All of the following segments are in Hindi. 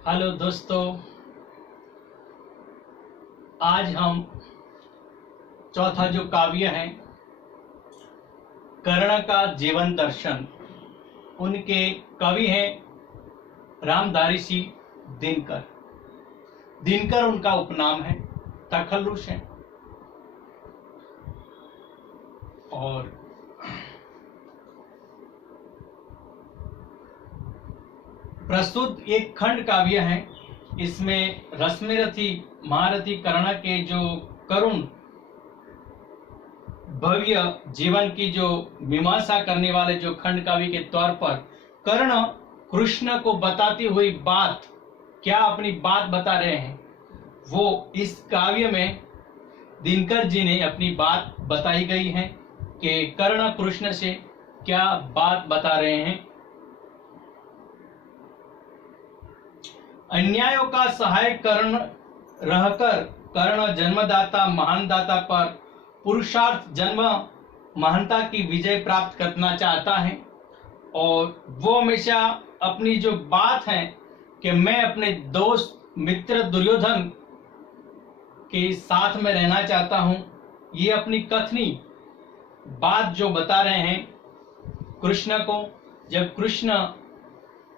हेलो दोस्तों, आज हम चौथा जो काव्य है कर्ण का जीवन दर्शन, उनके कवि हैं रामधारी दिनकर। दिनकर उनका उपनाम है, तखल्लुश है। और प्रस्तुत एक खंड काव्य है। इसमें रश्मिरथी महारथी कर्ण के जो करुण भव्य जीवन की जो मीमांसा करने वाले जो खंड काव्य के तौर पर कर्ण कृष्ण को बताती हुई बात, क्या अपनी बात बता रहे हैं, वो इस काव्य में दिनकर जी ने अपनी बात बताई गई है कि कर्ण कृष्ण से क्या बात बता रहे हैं। अन्यायों का सहायक कर्ण रहकर कर्ण जन्मदाता महान दाता पर पुरुषार्थ जन्म महानता की विजय प्राप्त करना चाहता है। और वो हमेशा अपनी जो बात है कि मैं अपने दोस्त मित्र दुर्योधन के साथ में रहना चाहता हूं, ये अपनी कथनी बात जो बता रहे हैं कृष्ण को। जब कृष्ण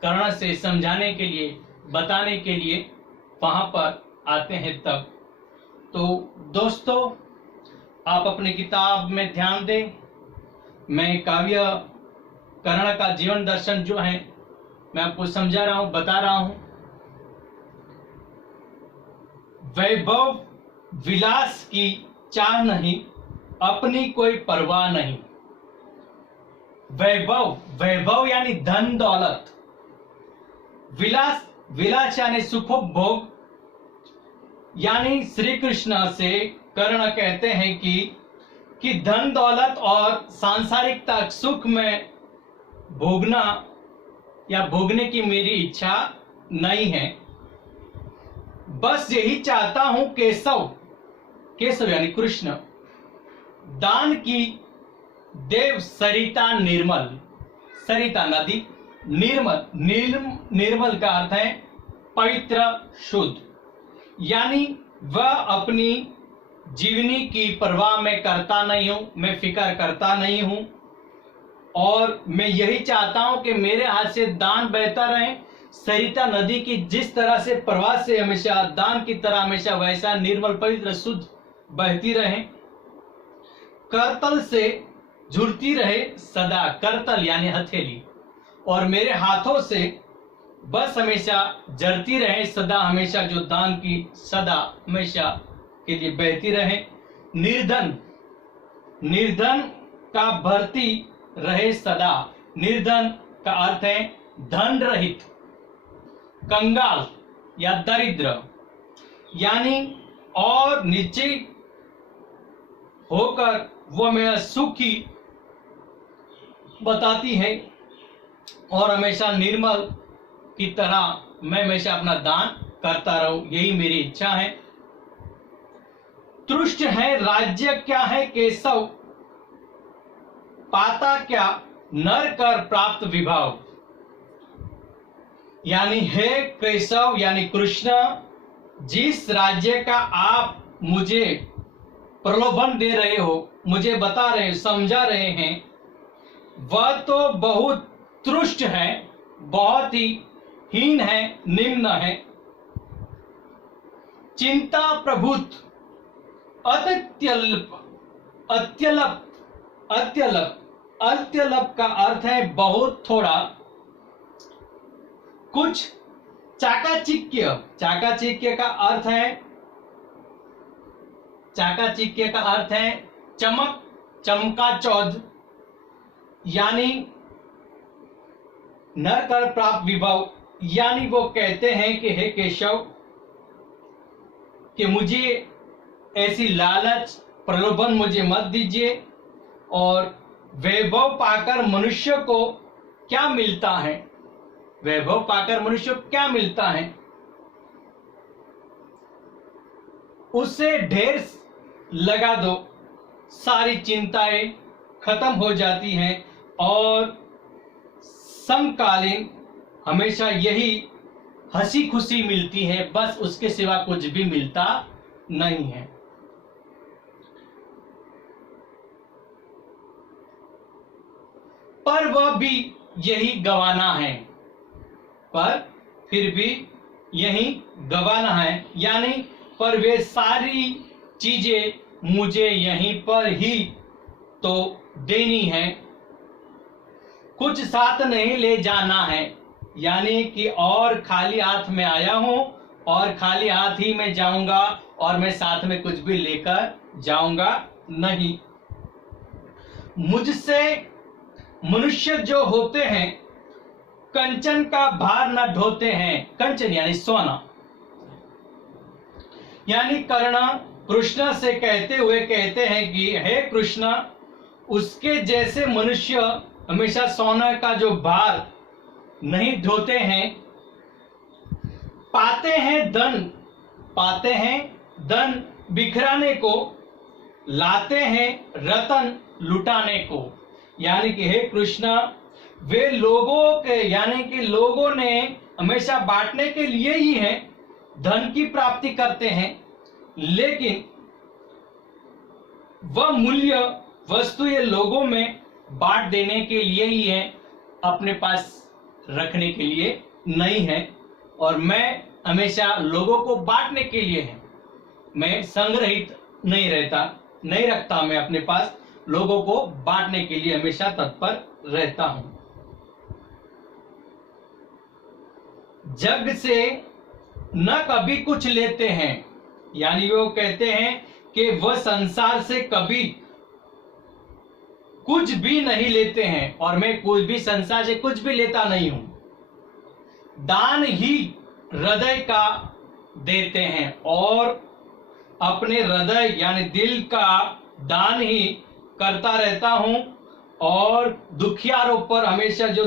कर्ण से समझाने के लिए, बताने के लिए वहां पर आते हैं तब। तो दोस्तों, आप अपनी किताब में ध्यान दें। मैं काव्य कर्ण का जीवन दर्शन जो है मैं आपको समझा रहा हूं, बता रहा हूं। वैभव विलास की चाह नहीं, अपनी कोई परवाह नहीं। वैभव, वैभव यानी धन दौलत। विलास, विलास यानी सुखोपभोग। यानी श्री कृष्ण से कर्ण कहते हैं कि धन दौलत और सांसारिकता सुख में भोगना या भोगने की मेरी इच्छा नहीं है। बस यही चाहता हूं केशव, केशव यानी कृष्ण, दान की देव सरिता निर्मल। सरिता नदी, निर्मल, निर्मल का अर्थ है पवित्र, शुद्ध। यानी वह अपनी जीवनी की परवाह मैं करता नहीं हूं, मैं फिक्र करता नहीं हूं। और मैं यही चाहता हूं कि मेरे हाथ से दान बहता रहे। सरिता नदी की जिस तरह से प्रवाह से हमेशा दान की तरह हमेशा वैसा निर्मल, पवित्र, शुद्ध बहती रहे। करतल से झुलती रहे सदा, करतल यानी हथेली। और मेरे हाथों से बस हमेशा जलती रहे सदा, हमेशा जो दान की सदा हमेशा के लिए बहती रहे। निर्धन, निर्धन का भरती रहे सदा। निर्धन का अर्थ है धन रहित, कंगाल या दरिद्र। यानी और नीचे होकर वो मेरा सुखी बताती है और हमेशा निर्मल की तरह मैं हमेशा अपना दान करता रहूं, यही मेरी इच्छा है। तुष्ट है राज्य क्या है केशव, पाता क्या नर कर प्राप्त विभाव। यानी हे केशव यानी कृष्ण, जिस राज्य का आप मुझे प्रलोभन दे रहे हो, मुझे बता रहे, समझा रहे हैं, वह तो बहुत तुष्ट है, बहुत ही हीन है, निम्न है। चिंता प्रभुत अत्यल्प, अत्यल्प, अत्यल्प, अत्यल्प का अर्थ है बहुत थोड़ा, कुछ। चाकाचिक्य, चाकाचिक्य का अर्थ है, चाकाचिक्य का अर्थ है चमक, चमका चौध। यानी नर कर प्राप्त विभव। यानी वो कहते हैं कि हे केशव, कि मुझे ऐसी लालच प्रलोभन मुझे मत दीजिए। और वैभव पाकर मनुष्य को क्या मिलता है, वैभव पाकर मनुष्य को क्या मिलता है, उससे ढेर लगा दो, सारी चिंताएं खत्म हो जाती हैं। और समकालीन हमेशा यही हंसी खुशी मिलती है, बस उसके सिवा कुछ भी मिलता नहीं है। पर वह भी यही गवाना है, पर फिर भी यही गवाना है, यानी पर वे सारी चीजें मुझे यहीं पर ही तो देनी है, कुछ साथ नहीं ले जाना है, यानी कि और खाली हाथ में आया हूं और खाली हाथ ही में जाऊंगा और मैं साथ में कुछ भी लेकर जाऊंगा नहीं। मुझसे मनुष्य जो होते हैं कंचन का भार न ढोते हैं। कंचन यानी सोना, यानी कर्ण कृष्ण से कहते हुए कहते हैं कि हे कृष्ण, उसके जैसे मनुष्य हमेशा सोना का जो भार नहीं ढोते हैं। पाते हैं धन बिखराने को, लाते हैं रतन लुटाने को, यानी कि हे कृष्ण, वे लोगों के यानी कि लोगों ने हमेशा बांटने के लिए ही है, धन की प्राप्ति करते हैं, लेकिन वह मूल्य वस्तु ये लोगों में बांट देने के लिए ही है, अपने पास रखने के लिए नहीं है। और मैं हमेशा लोगों को बांटने के लिए है, मैं संग्रहित नहीं रखता, मैं अपने पास लोगों को बांटने के लिए हमेशा तत्पर रहता हूं। जग से न कभी कुछ लेते हैं, यानी वो कहते हैं कि वह संसार से कभी कुछ भी नहीं लेते हैं और मैं कुछ भी संसार से कुछ भी लेता नहीं हूं। दान ही हृदय का देते हैं और अपने हृदय यानी दिल का दान ही करता रहता हूं, और दुखियारों पर हमेशा जो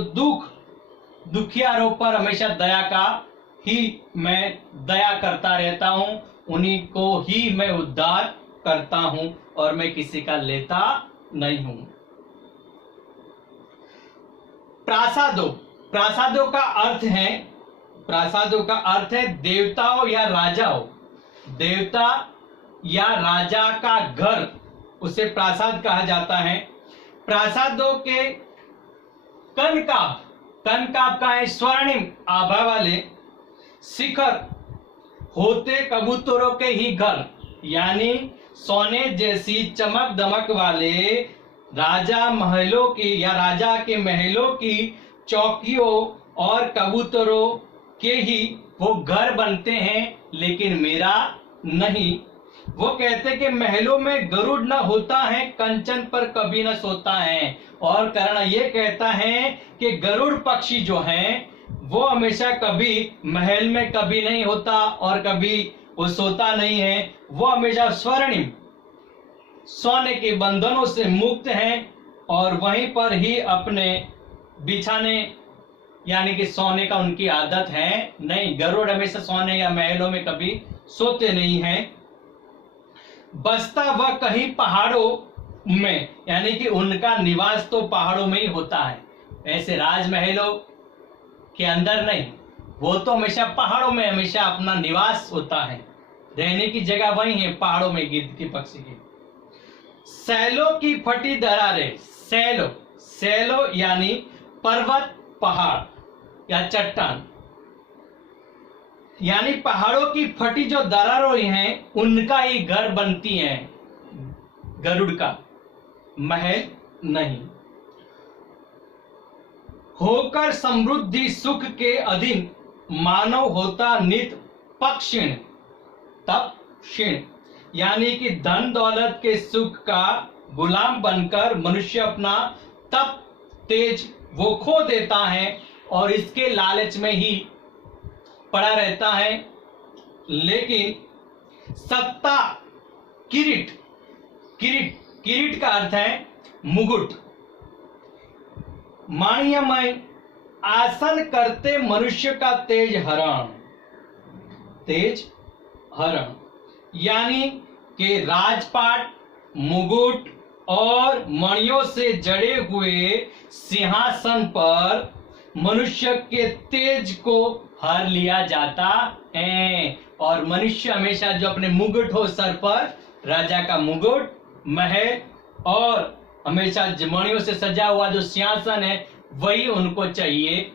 दुखियारों पर हमेशा दया का ही मैं दया करता रहता हूं, उन्हीं को ही मैं उद्धार करता हूं और मैं किसी का लेता नहीं हूं। प्रासादों का अर्थ है देवताओं या राजाओं। देवता या राजा का घर उसे प्रासाद कहा जाता है। प्रासादों के कनकाब का है स्वर्णिम आभा वाले शिखर होते कबूतरों के ही घर, यानी सोने जैसी चमक दमक वाले राजा महलों की या राजा के महलों की चौकियों और कबूतरों के ही वो घर बनते हैं, लेकिन मेरा नहीं। वो कहते कि महलों में गरुड़ न होता है, कंचन पर कभी न सोता है। और कर्ण ये कहता है कि गरुड़ पक्षी जो है वो हमेशा कभी महल में कभी नहीं होता और कभी वो सोता नहीं है, वो हमेशा स्वर्णिम सोने के बंधनों से मुक्त है और वहीं पर ही अपने बिछाने यानी कि सोने का उनकी आदत है। नहीं, गरुड़ हमेशा सोने या महलों में कभी सोते नहीं हैं। बसता वह कहीं पहाड़ों में, यानी कि उनका निवास तो पहाड़ों में ही होता है, ऐसे राजमहलों के अंदर नहीं, वो तो हमेशा पहाड़ों में हमेशा अपना निवास होता है, रहने की जगह वही है पहाड़ों में गिद्ध की पक्षी की। सैलों की फटी दरारें, सैलो यानी पर्वत पहाड़ या चट्टान, यानी पहाड़ों की फटी जो दरारें हैं उनका ही घर बनती हैं, गरुड़ का महल नहीं। होकर समृद्धि सुख के अधीन मानव होता नित पक्षीण तप क्षीण, यानी कि धन दौलत के सुख का गुलाम बनकर मनुष्य अपना तप तेज वो खो देता है और इसके लालच में ही पड़ा रहता है। लेकिन सत्ता किरीट का अर्थ है मुकुट, माणियमय आसन करते मनुष्य का तेज हरण, यानी कि राजपाट मुकुट और मणियों से जड़े हुए सिंहासन पर मनुष्य के तेज को हर लिया जाता है। और मनुष्य हमेशा जो अपने मुकुट हो सर पर, राजा का मुकुट, महल और हमेशा मणियों से सजा हुआ जो सिंहासन है, वही उनको चाहिए।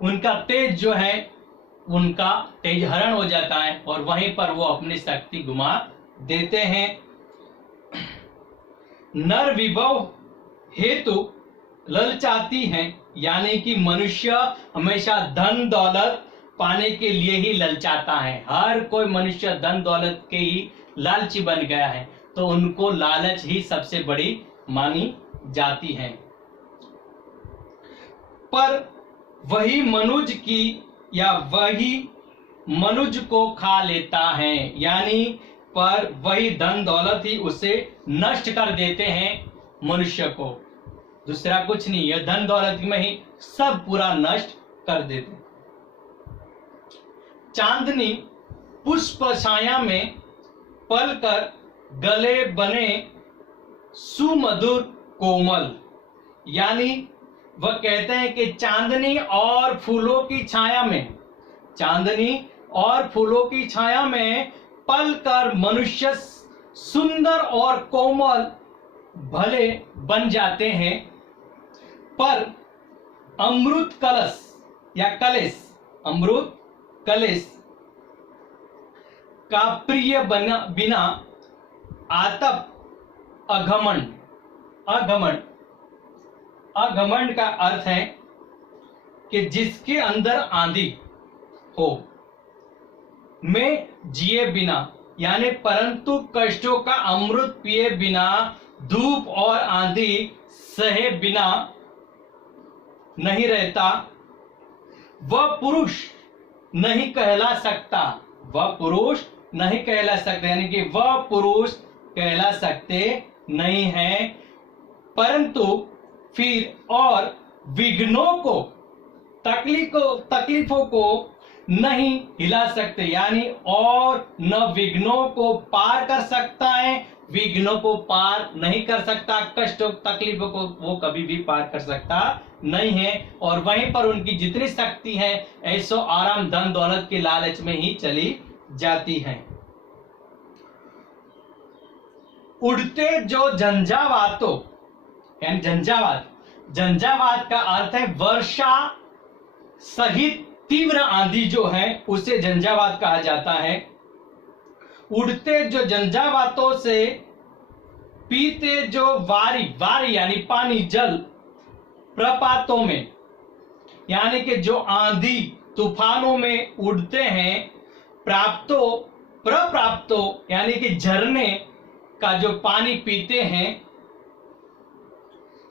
उनका तेज जो है, उनका तेज हरण हो जाता है और वहीं पर वो अपनी शक्ति गुमा देते हैं। नर विभव हेतु ललचाती हैं, यानी कि मनुष्य हमेशा धन दौलत पाने के लिए ही ललचाता है। हर कोई मनुष्य धन दौलत के ही लालची बन गया है, तो उनको लालच ही सबसे बड़ी मानी जाती है। पर वही मनुज की या वही मनुज को खा लेता है, यानी पर वही धन दौलत ही उसे नष्ट कर देते हैं मनुष्य को, दूसरा कुछ नहीं। यह धन दौलत में ही सब पूरा नष्ट कर देते। चांदनी पुष्प छाया में पलकर गले बने सुमधुर कोमल, यानी वह कहते हैं कि चांदनी और फूलों की छाया में, चांदनी और फूलों की छाया में पलकर मनुष्य सुंदर और कोमल भले बन जाते हैं, पर अमृत कलश या कलेश, अमृत कलेश का प्रिय बिना आतप अघमंड, अघमंड, अघमंड का अर्थ है कि जिसके अंदर आंधी हो में जिए बिना, यानी परंतु कष्टों का अमृत पिए बिना, धूप और आंधी सहे बिना नहीं रहता, वह पुरुष नहीं कहला सकता, वह पुरुष नहीं कहला सकते, यानी कि वह पुरुष कहला सकते नहीं है। परंतु फिर और विघ्नों को, तकलीफों को नहीं हिला सकते, यानी और न विघ्नों को पार कर सकता है, विघ्नों को पार नहीं कर सकता, कष्टों तकलीफों को वो कभी भी पार कर सकता नहीं है। और वहीं पर उनकी जितनी शक्ति है ऐसो आराम धन दौलत के लालच में ही चली जाती है। उड़ते जो झंझावातों, यानी झंझावात, झंझावात का अर्थ है वर्षा सहित तीव्र आंधी जो है उसे झंझावात कहा जाता है। उड़ते जो झंझावातों से पीते जो वारी, वारी यानी पानी, जल प्रपातों में, यानी कि जो आंधी तूफानों में उड़ते हैं, प्राप्तो प्रप्राप्तो यानी कि झरने का जो पानी पीते हैं,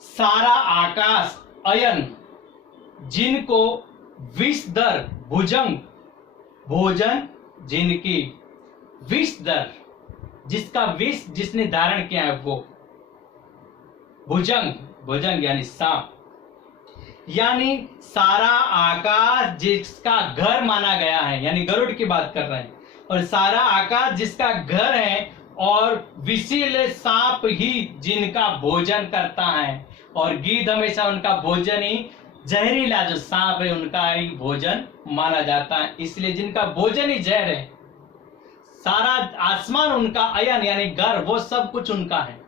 सारा आकाश अयन जिनको विषदर भुजंग, भोजन जिनकी विषदर, जिसका विष जिसने धारण किया है वो भुजंग, भुजंग यानी सांप, यानी सारा आकाश जिसका घर माना गया है, यानी गरुड़ की बात कर रहे हैं, और सारा आकाश जिसका घर है और विषीले सांप ही जिनका भोजन करता है, और गिद्ध हमेशा उनका भोजन ही, जहरीला जो सांप है उनका ही भोजन माना जाता है, इसलिए जिनका भोजन ही जहर है, सारा आसमान उनका अयन यानी घर, वो सब कुछ उनका है।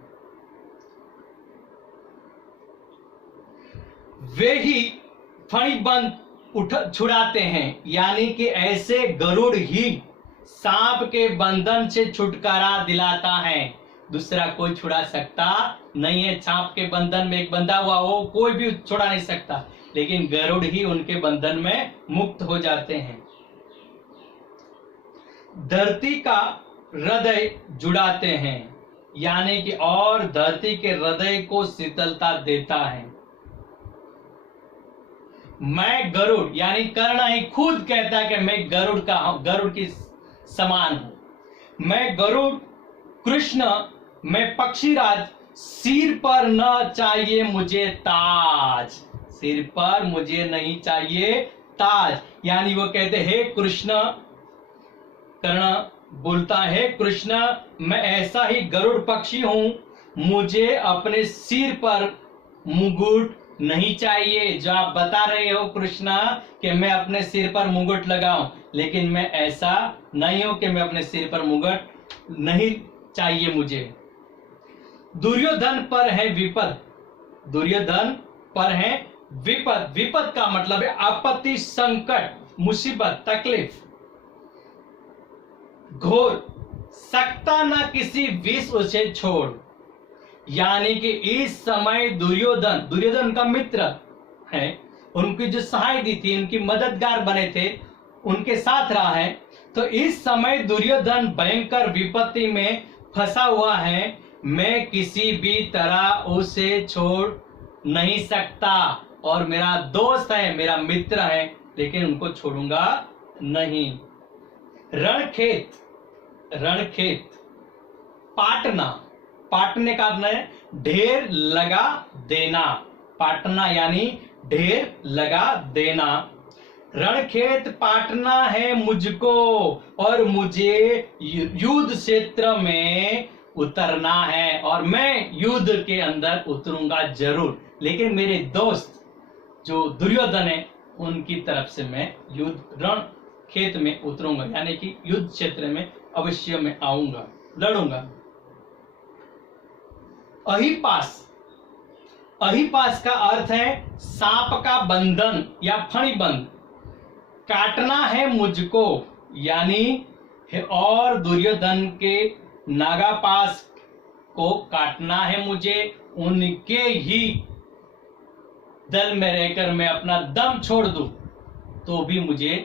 वे ही फणिबंध छुड़ाते हैं, यानी कि ऐसे गरुड़ ही सांप के बंधन से छुटकारा दिलाता है, दूसरा कोई छुड़ा सकता नहीं है। सांप के बंधन में एक बंधा हुआ हो कोई भी छुड़ा नहीं सकता, लेकिन गरुड़ ही उनके बंधन में मुक्त हो जाते हैं। धरती का हृदय जुड़ाते हैं, यानी कि और धरती के हृदय को शीतलता देता है। मैं गरुड़, यानी कर्ण ही खुद कहता है कि मैं गरुड़ का, गरुड़ की समान हूं, मैं गरुड़ कृष्ण, मैं पक्षीराज, सिर पर न चाहिए मुझे ताज, सिर पर मुझे नहीं चाहिए ताज, यानी वो कहते हे कृष्ण, कर्ण बोलता है कृष्ण मैं ऐसा ही गरुड़ पक्षी हूं, मुझे अपने सिर पर मुकुट नहीं चाहिए जो आप बता रहे हो कृष्णा कि मैं अपने सिर पर मुकुट लगाऊं, लेकिन मैं ऐसा नहीं हूं कि मैं अपने सिर पर मुकुट नहीं चाहिए मुझे। दुर्योधन पर है विपद, दुर्योधन पर है विपद। विपद का मतलब है आपत्ति, संकट, मुसीबत, तकलीफ, घोर, सकता ना किसी विष उसे छोड़। यानी कि इस समय दुर्योधन, दुर्योधन का मित्र है, उनकी जो सहायता थी, उनकी मददगार बने थे, उनके साथ रहा है। तो इस समय दुर्योधन भयंकर विपत्ति में फंसा हुआ है, मैं किसी भी तरह उसे छोड़ नहीं सकता, और मेरा दोस्त है, मेरा मित्र है, लेकिन उनको छोड़ूंगा नहीं। रणखेत, रणखेत, पाटना, पाटने का अर्थ है ढेर लगा देना, पाटना यानी ढेर लगा देना। रणखेत पाटना है मुझको, और मुझे युद्ध क्षेत्र में उतरना है, और मैं युद्ध के अंदर उतरूंगा जरूर, लेकिन मेरे दोस्त जो दुर्योधन है उनकी तरफ से मैं युद्ध रण खेत में उतरूंगा, यानी कि युद्ध क्षेत्र में अवश्य मैं आऊंगा, लड़ूंगा। अहिपास, अहिपास का अर्थ है सांप का बंधन या फणिबंध। काटना है मुझको, यानी और दुर्योधन के नागापास को काटना है मुझे, उनके ही दल में रहकर मैं अपना दम छोड़ दूं तो भी मुझे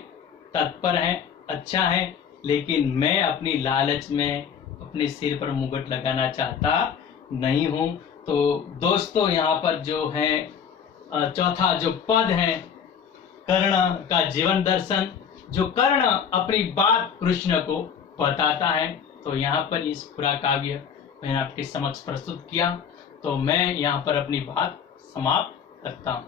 तत्पर है, अच्छा है, लेकिन मैं अपनी लालच में अपने सिर पर मुकुट लगाना चाहता नहीं हूं। तो दोस्तों यहाँ पर जो है चौथा जो पद है कर्ण का जीवन दर्शन, जो कर्ण अपनी बात कृष्ण को बताता है। तो यहाँ पर इस पूरा काव्य मैंने आपके समक्ष प्रस्तुत किया, तो मैं यहाँ पर अपनी बात समाप्त करता हूँ।